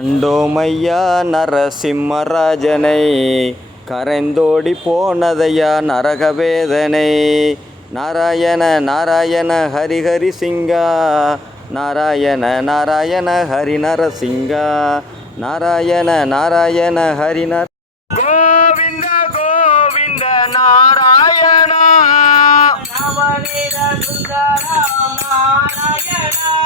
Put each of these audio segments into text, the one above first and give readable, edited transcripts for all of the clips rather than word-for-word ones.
கண்டோமையா நரசிம்மராஜனை கரைந்தோடி போனதையா நரகவேதனை. நாராயண நாராயண ஹரிஹரி சிங்கா, நாராயண நாராயண ஹரி நரசிங்கா, நாராயண நாராயண ஹரி நர. கோவிந்த கோவிந்த நாராயண நவநீத சுந்தரா நாராயண,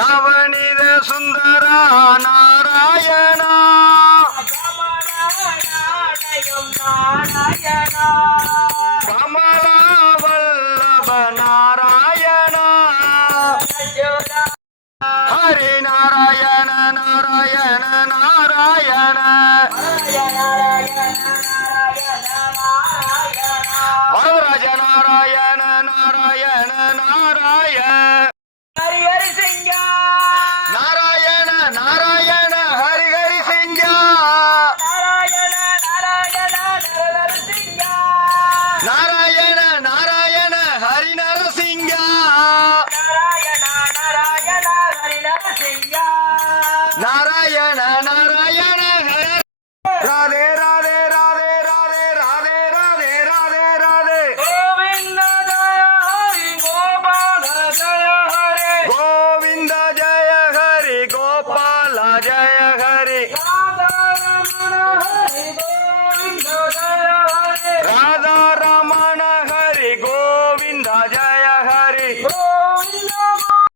நவநீத சுந்தரா நாராயண, கமலா வல்லப நாராயண, ஹரி நாராயண நாராயண நாராயண, வரதராஜ நாராயண நாராயண நாராயண, ஹரிஹரி சிங்கா, நாராயண நாராயண ஹரிஹரி சிங்கா, நாராயண நாராயண நரஹரி சிங்கா, நாராயண நாராயண ஹரி நரசிங்கா, நாராயண நாராயண ஹரி நரசிங்கா, நாராயண நாராயண ஹரி. ராதே ராதே ராதே ராதே ராதே ராதே ராதே ராதே. கோவிந்த ஜய ஹரி கோபால ஜய ஹரி, கோவிந்த ஜய ஹரி கோபால ஜய ஹரி, ராதா ரமண ஹரி கோவிந்த ஜய ஹரி, ராதா